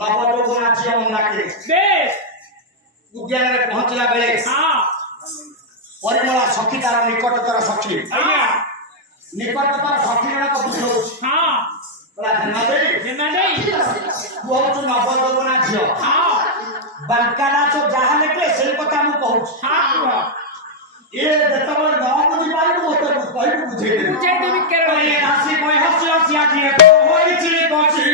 ନବଯୌବନା ଝିଅ ମନ୍ଦାକିନୀ ବେଶ ଉଦ୍ୟାନରେ ପହଞ୍ଚିଲା ବେଳେ ହଁ ପରିମଳା ସଖୀ ତାର ନିକଟତର ସଖୀ ଆଜ୍ଞା ନିକଟତର ସଖୀ ଜଣକ ବୁଝଉଛି ହଁ ହେମା ଦେଇ ତୁ ହଉଛୁ ନବଯୌବନା ଝିଅ ହଁ ବାଙ୍କା ନାଚ ଯାହା ଲେଖେ ସେଇ କଥା ମୁଁ କହୁଛି ହଁ ଏ ଯେତେବେଳେ ନ ବୁଝିପାରିବୁ ମୋତେ କହିବୁ ବୁଝେଇଦେବି ବୁଝେଇଦେବି କେରଳ ଆସି କହି ହସି ହସି ଆଜି ହୋଇଛି କଛି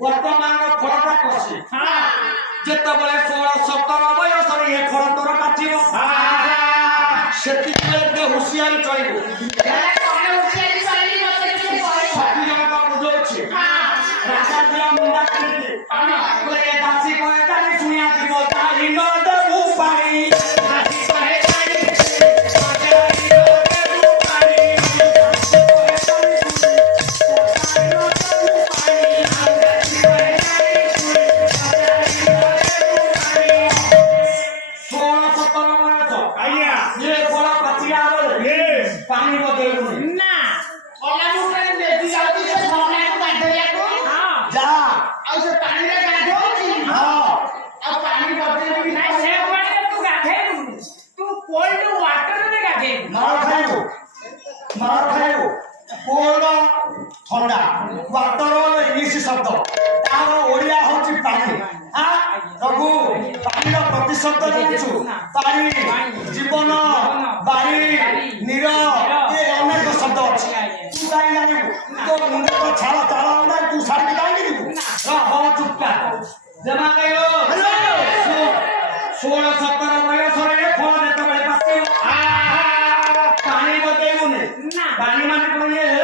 ବର୍ତ୍ତମାନର ଫଳଟା କଷି ଯେତେବେଳେ 16-17 ବୟସରେ ଏ ଫଳ ତୋର କାଟିବ ସେତିକିବେଳେ ହୁସିଆରି ଚଳିବୁ ସଖୀ ଜଣକ ବୁଝଉଛି ରାଜା ଝିଅ ମୁଣ୍ଡା କିଣିଲେ ଏ ଦାସୀ କହେ ଜାଣି ଶୁଣିଆ ଯିବ ତାରି ନ ଦେବୁ ପାଣି ପାଣି ବଦଳୁନି ନା ଯା ଆଉ ସେ ପାଣିରେ ଗାଧଉଛି ହଁ ଆଉ ପାଣି ବଦଳେଇବି ନାଇଁ ସେ ପାଣିରେ ତୁ ଗାଧେଇବୁନି ତୁ କୋଲ୍ଡ ୱାଟରରେ ଗାଧେଇବୁ ମାର ଖାଇବୁ କୋଲ୍ଡ ଥଣ୍ଡା ୱାଟର ଇଂଲିଶ ଶବ୍ଦ ତାର ଓଡ଼ିଆ ହଉଛି ପାଣି ପ୍ରଭୁ ପାଣିର ପ୍ରତିଶବ୍ଦ ଜାଣିଛୁ ପାଣି ଜୀବନ ବାରି ନୀର ଏ ଅନେକ ଶବ୍ଦ ଅଛି ତୁ କାହିଁ ଜାଣିବୁ ତୋ ମୁଣ୍ଡର ଛାଳ ଚାଳ ଉଡ଼ା ତୁ ଛାଡ଼ିକି କାହିଁକି ଯିବୁ ହଳ ଚୁପକା ଜମା କହିଲ 16-17 ବୟସରେ ଏ ଫଳ ଯେତେବେଳେ ପାଚିବ ପାଣି ବଦେଇବୁନି ନା ପାଣି ମାନେ କହିଲେ